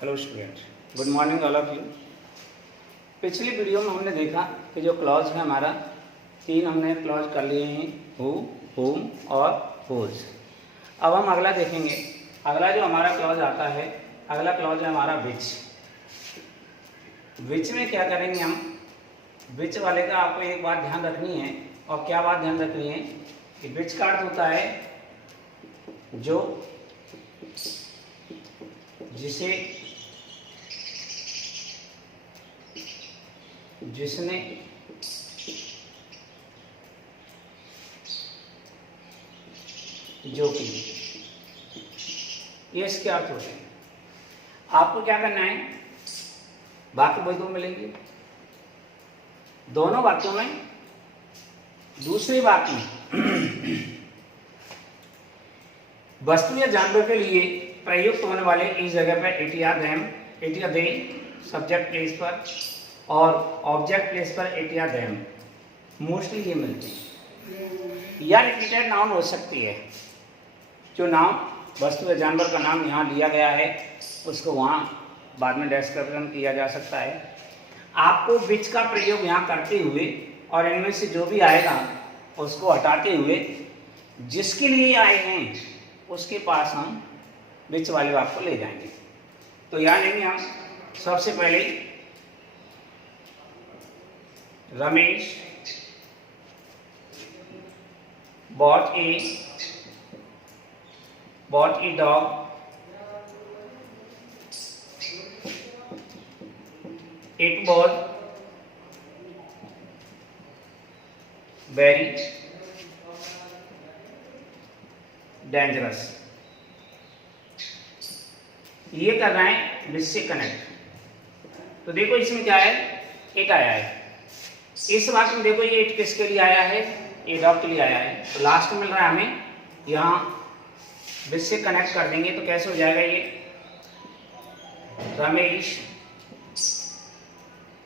Hello student, good morning all of you. पिछली video में हमने देखा कि जो क्लॉज है हमारा तीन हमने क्लॉज कर लिए हैं, हु, हुम और हुज। अब हम अगला देखेंगे। अगला जो हमारा क्लॉज आता है, अगला क्लॉज है हमारा विच। विच में क्या करेंगे हम, विच वाले का आपको एक बात ध्यान रखनी है। और क्या बात ध्यान रखनी है कि विच का अर्थ होता है जो जिसे जिसने जो कि, ये इसके अर्थ होते हैं। आपको क्या करना है, वाक्य वही दो मिलेंगे, दोनों वाक्यों में दूसरे वाक्य में वस्तु या जानवर के लिए प्रयुक्त होने वाले इस जगह पर इट या देम, इट या दे सब्जेक्ट प्लेस पर और ऑब्जेक्ट प्लेस पर इट या देम मोस्टली ये मिलते हैं। या रिपीटेड नाउन हो सकती है, जो नाउन वस्तु या जानवर का नाम यहाँ लिया गया है उसको वहाँ बाद में डिस्क्रिप्शन किया जा सकता है। आपको विच का प्रयोग यहाँ करते हुए और इनमें से जो भी आएगा उसको हटाते हुए जिसके लिए आए हैं उसके पास हम विच वाले वाक्य को ले जाएंगे। तो यहाँ लेंगे हम सबसे पहले Ramesh bought a dog, it was very dangerous। ये कर रहे हैं विच से कनेक्ट। तो देखो इसमें क्या है, इट आया है। इस वाक्य में देखो ये इट किसके लिए आया है, ये डॉग के लिए आया है। तो लास्ट में मिल रहा है हमें, यहाँ विच से कनेक्ट कर देंगे तो कैसे हो जाएगा ये, Ramesh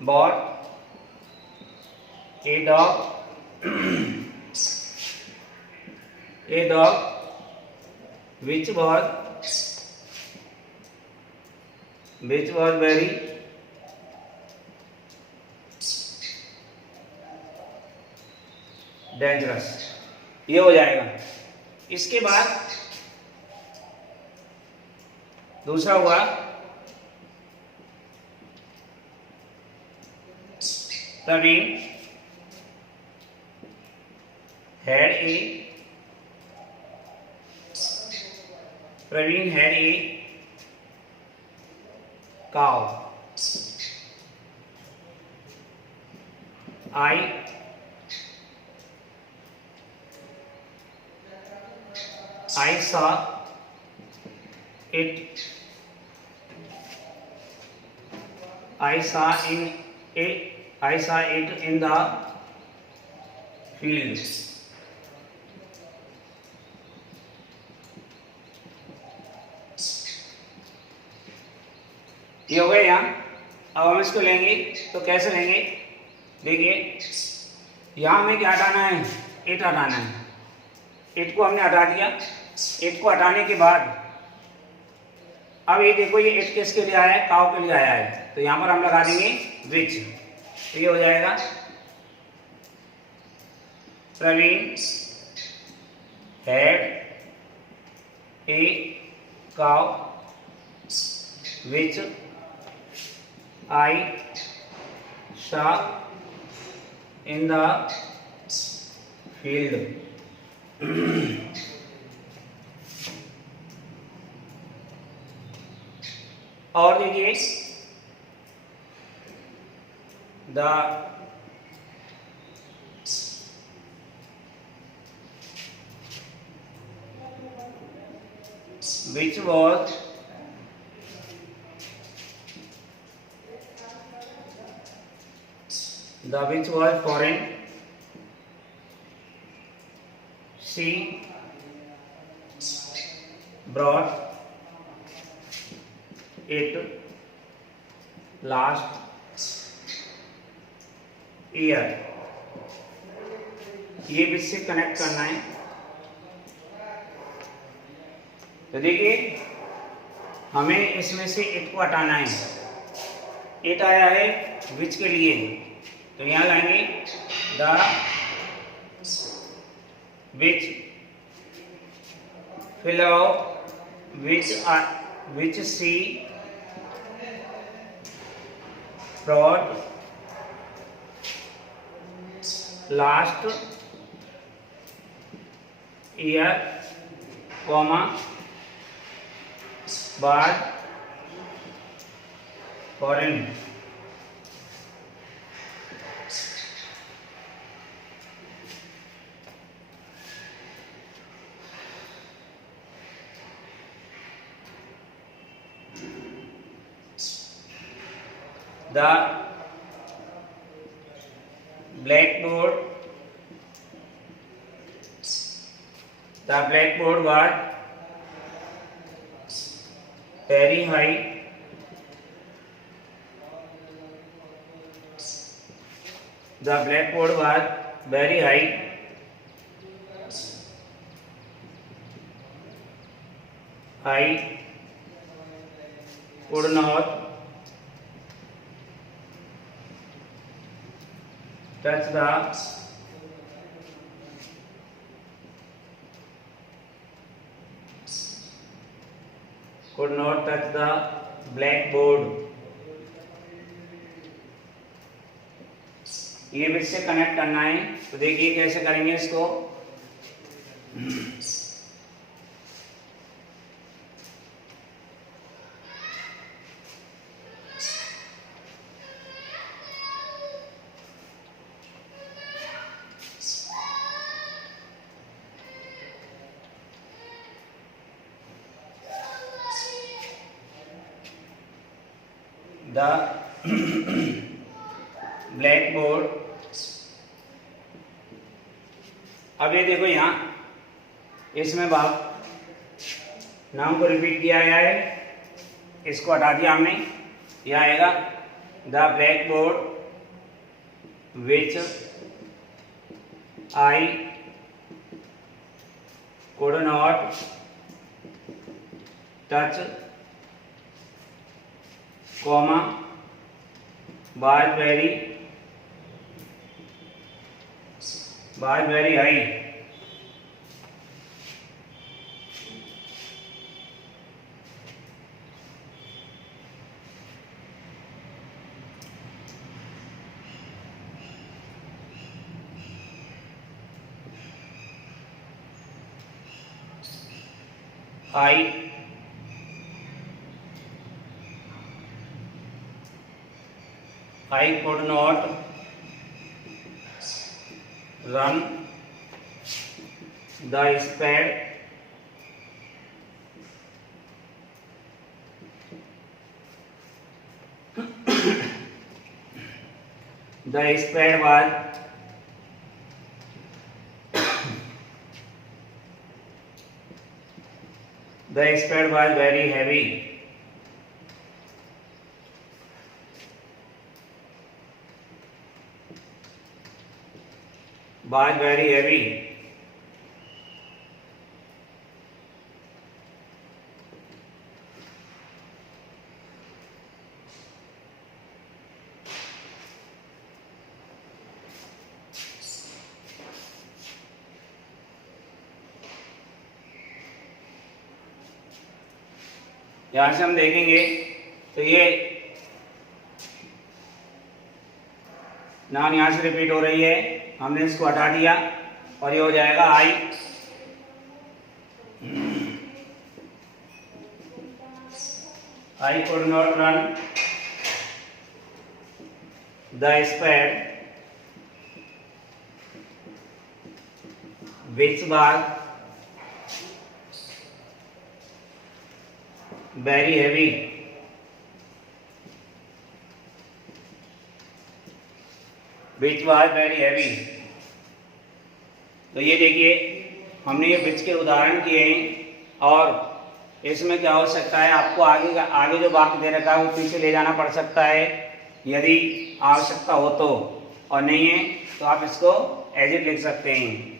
bought a dog which was very dangerous. ये हो जाएगा। इसके बाद दूसरा हुआ Praveen had a cow। I saw it in the field। ये हो गया यहाँ। अब हम इसको लेंगे तो कैसे लेंगे, देखिए यहाँ हमें क्या हटाना है, इट हटाना है। इट को हमने हटा दिया। इट को हटाने के बाद अब ये देखो ये इट किसके लिए आया है, काऊ के लिए आया है। तो यहाँ पर हम लगा देंगे विच। तो ये हो जाएगा Praveen had a cow which I saw in the field। और देखिए the which was foreign, she brought it last year। ये भी इससे कनेक्ट करना है। तो देखिए हमें इसमें से इट को हटाना है। इट आया है विच के लिए, तो यहाँ लाएंगे the which, fill which she brought last year, comma बाद foreign. The blackboard was very high. The blackboard was very high. I could not touch the blackboard. ये विच से कनेक्ट करना है, तो देखिए कैसे करेंगे इसको। The blackboard, अब ये देखो यहाँ इसमें भाग नाम को रिपीट किया गया है, इसको हटा दिया हमने। यह आएगा the blackboard which I could not touch, comma was very high. I could not run the speed was very heavy. Was very heavy. यहां से हम देखेंगे तो ये नाउन यहां से रिपीट हो रही है, हमने इसको हटा दिया और ये हो जाएगा I could not run the speed which was very heavy. Which was very heavy. तो ये देखिए हमने ये विच के उदाहरण किए हैं और इसमें क्या हो सकता है, आपको आगे जो वाक्य दे रखा है वो पीछे ले जाना पड़ सकता है यदि आवश्यकता हो तो, और नहीं है तो आप इसको एज इट लिख सकते हैं।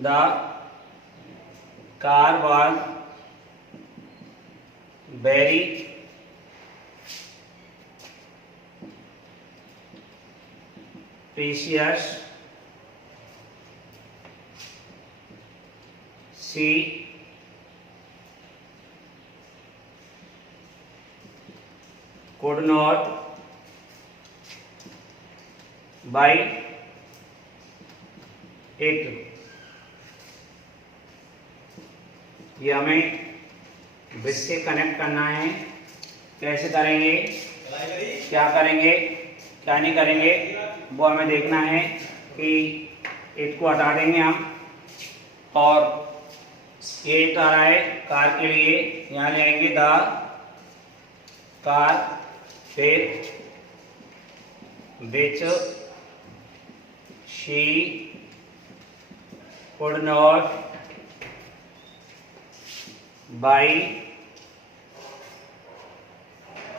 The car was very precious, she could not buy it। ये हमें विच से कनेक्ट करना है। कैसे करेंगे, क्या करेंगे, क्या नहीं करेंगे, वो हमें देखना है। कि इट को हटा देंगे हम, और ये इट आ रहा है कार के लिए, यहाँ ले आएंगे द कार, फिर which she could not buy,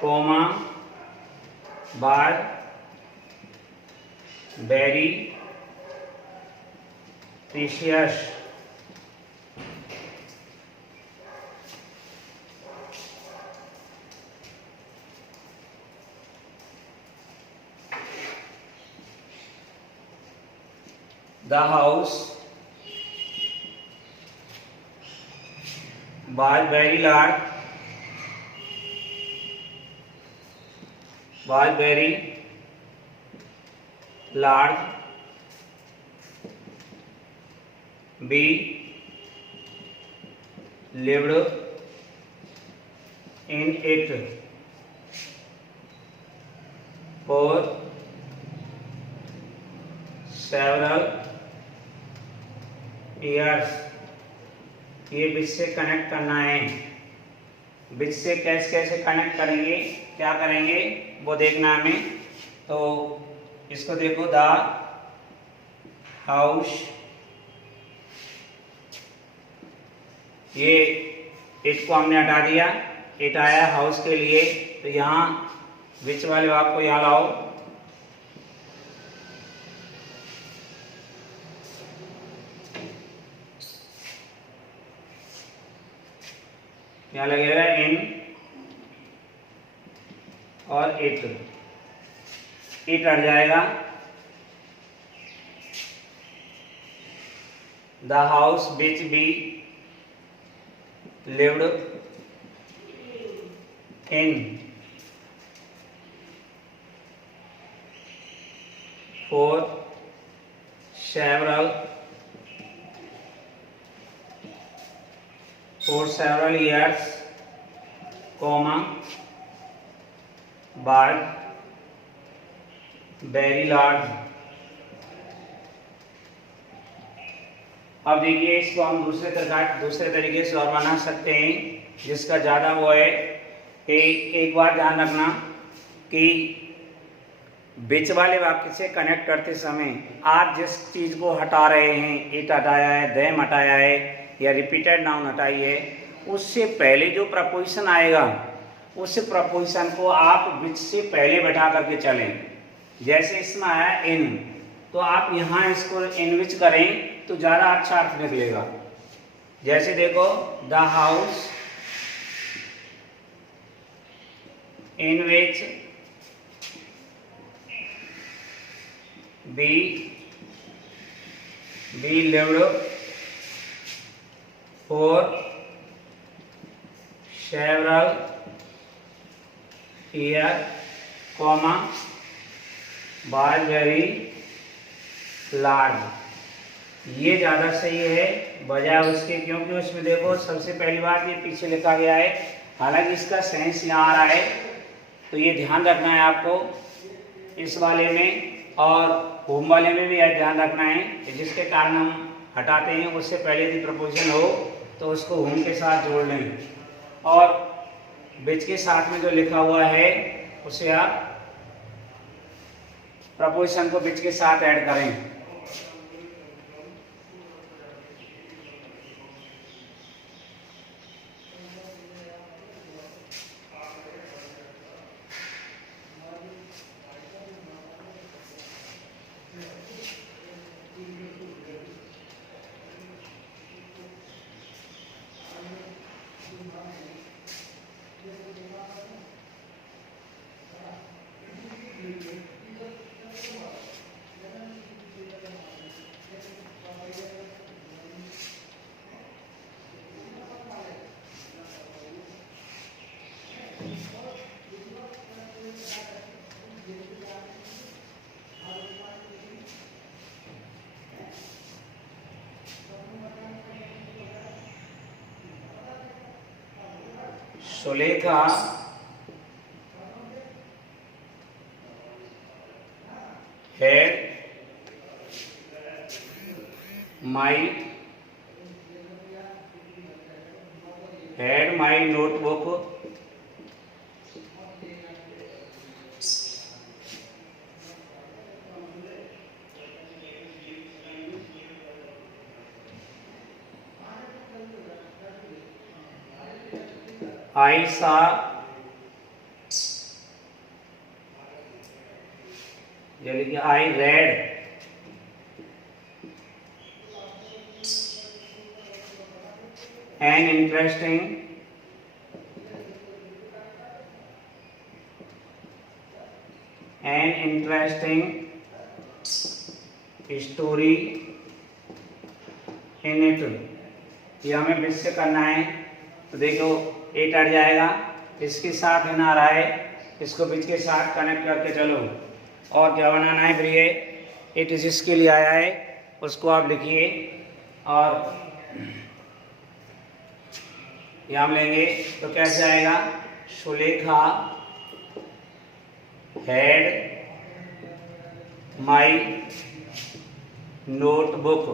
comma but very precious। The house was very large, We lived in it for several years। ये बीच से कनेक्ट करना है। बीच से कैसे कैसे कनेक्ट करेंगे, क्या करेंगे, वो देखना हमें। तो इसको देखो, द हाउस, ये इट को हमने हटा दिया, इट आया हाउस के लिए। तो यहाँ बीच वाले भाग को यहाँ लाओ, यहाँ लगेगा इन और इट हट जाएगा। The house which be lived in for several years, comma but very large। अब देखिए, इसको हम दूसरे तरीके से और बना सकते हैं, जिसका ज़्यादा वो है कि एक बार ध्यान रखना कि बीच वाले वाक्य से कनेक्ट करते समय आप जिस चीज़ को हटा रहे हैं, इट हटाया है, देम हटाया है, या रिपीटेड नाउन हटाई है, उससे पहले जो प्रपोजिशन आएगा उस प्रपोजिशन को आप विच से पहले बैठा करके चलें। जैसे इसमें आया इन, तो आप यहाँ इसको इन विच करें तो ज़्यादा अच्छा अर्थ निकलेगा। जैसे देखो, the house in which we lived for several years, comma was very large। ये ज़्यादा सही है बजाय उसके, क्योंकि उसमें देखो सबसे पहली बात ये पीछे लिखा गया है, हालांकि इसका सेंस यहाँ आ रहा है। तो ये ध्यान रखना है आपको इस वाले में, और होम वाले में भी ध्यान रखना है। जिसके कारण हम हटाते हैं उससे पहले यदि प्रपोजिशन हो तो उसको होम के साथ जोड़ लें, और बीच के साथ में जो लिखा हुआ है उसे आप प्रपोजिशन को बीच के साथ ऐड करें। Sulekha had my notebook I saw यानी कि I read an interesting story in it। ये हमें बीच से करना है, तो देखो एट अट जाएगा, इसके साथ है ना रहा है, इसको बीच के साथ कनेक्ट करके चलो। और क्या बनाना है फिर ये इट जिसके लिए आया है उसको आप लिखिए, और ये हम लेंगे तो कैसे आएगा, सुलेखा हैड माई नोटबुक।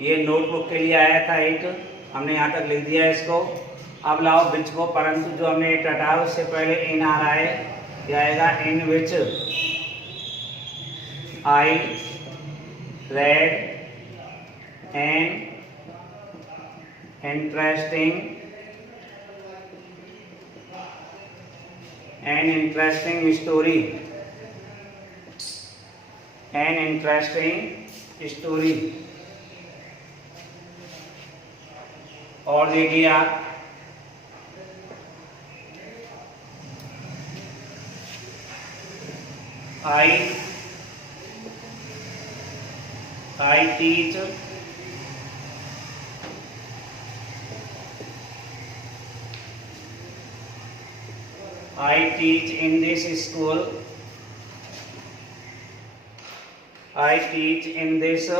ये नोटबुक के लिए आया था एट, हमने यहाँ तक लिख दिया इसको। अब लाओ विच को, परंतु जो हमने एट हटाया उससे पहले इन आ रहा है, ये आएगा in which I read an interesting story. और देखिए आप, I teach in this school, I teach in this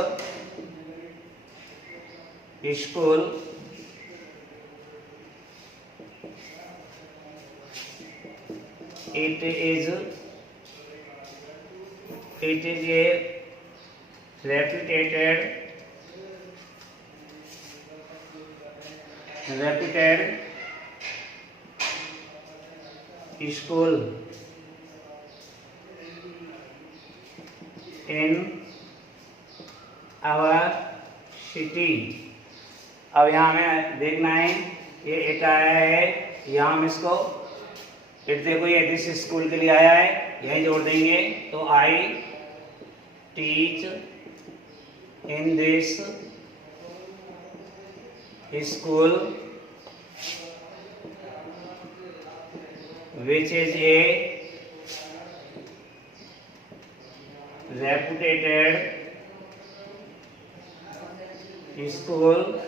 school it is a reputed school in our city। अब यहाँ हमें देखना है, ये इट आया है, यहाँ हम इसको इट देखो ये दिस स्कूल के लिए आया है, यही जोड़ देंगे। तो I teach in this school which is a reputed school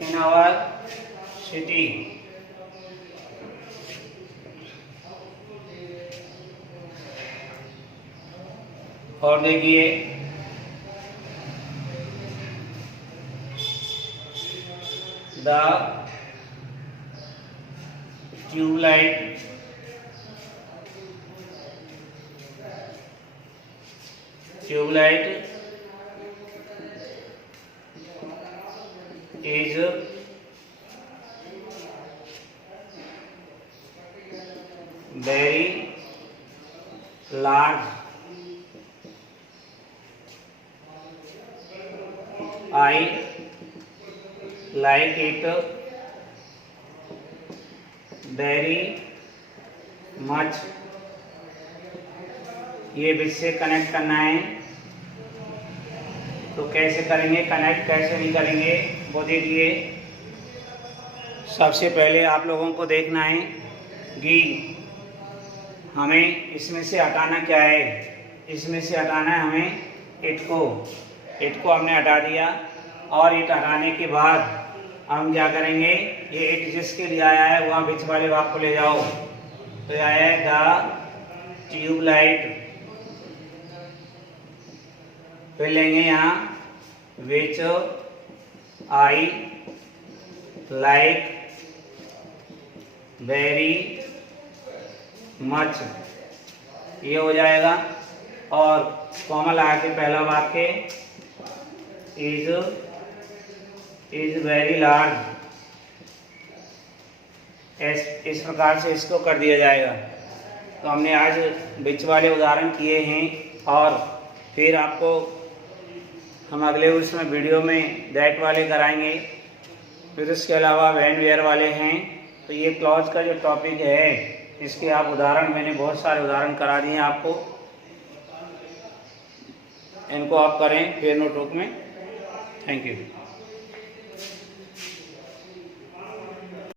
in our city। और देखिए the tubelight is very large। I like it very much। ये बीच से कनेक्ट करना है, तो कैसे करेंगे कनेक्ट, कैसे नहीं करेंगे वो देखिए। सबसे पहले आप लोगों को देखना है कि हमें इसमें से हटाना क्या है। इसमें से हटाना है हमें इट को हमने हटा दिया। और इट हटाने के बाद हम क्या करेंगे, ये इट जिसके लिए आया है वहाँ बीच वाले भाग को ले जाओ, तो ये आया है द ट्यूबलाइट फिर लेंगे यहाँ विच आई लाइक वेरी मच, ये हो जाएगा। और कॉमा लगा के पहला वाक्य इज वेरी लार्ज, इस प्रकार से इसको कर दिया जाएगा। तो हमने आज बीच वाले उदाहरण किए हैं और फिर आपको हम अगले उसमें वीडियो में दैट वाले कराएंगे। फिर इसके अलावा व्हेन वेयर वाले हैं। तो ये क्लॉज का जो टॉपिक है इसके आप उदाहरण, मैंने बहुत सारे उदाहरण करा दिए आपको, इनको आप करें फिर नोटबुक में। Thank you.